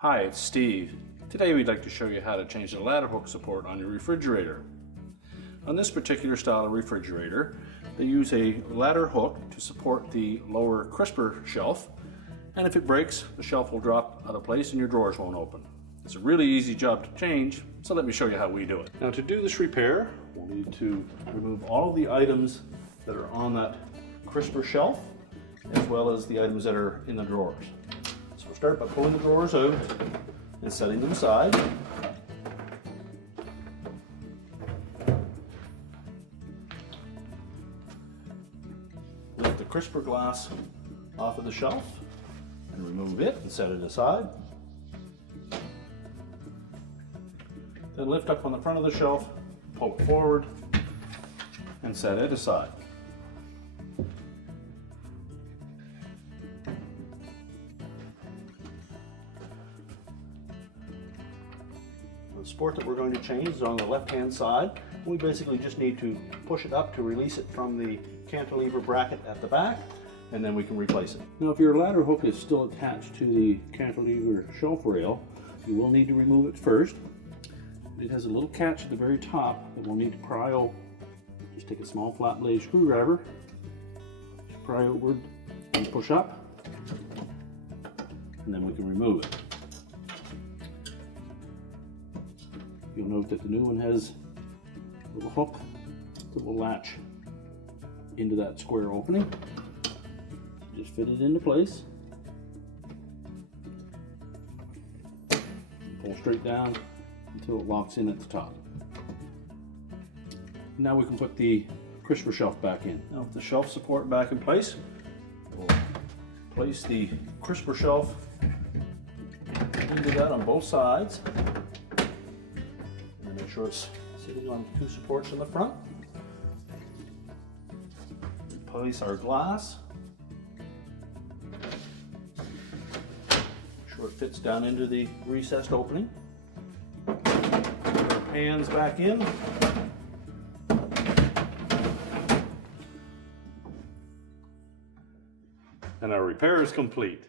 Hi, it's Steve. Today we'd like to show you how to change the ladder hook support on your refrigerator. On this particular style of refrigerator, they use a ladder hook to support the lower crisper shelf, and if it breaks, the shelf will drop out of place and your drawers won't open. It's a really easy job to change, so let me show you how we do it. Now to do this repair, we'll need to remove all of the items that are on that crisper shelf, as well as the items that are in the drawers. So we'll start by pulling the drawers out and setting them aside. Lift the crisper glass off of the shelf and remove it and set it aside. Then lift up on the front of the shelf, pull it forward, and set it aside. The support that we're going to change is on the left-hand side. We basically just need to push it up to release it from the cantilever bracket at the back, and then we can replace it. Now, if your ladder hook is still attached to the cantilever shelf rail, you will need to remove it first. It has a little catch at the very top that we'll need to pry open. Just take a small flat blade screwdriver, pry outward and push up, and then we can remove it. You'll note that the new one has a little hook that will latch into that square opening. Just fit it into place. Pull straight down until it locks in at the top. Now we can put the crisper shelf back in. Now with the shelf support back in place, we'll place the crisper shelf into that on both sides. And make sure it's sitting on two supports in the front. Place our glass. Make sure it fits down into the recessed opening. Put our pans back in. And our repair is complete.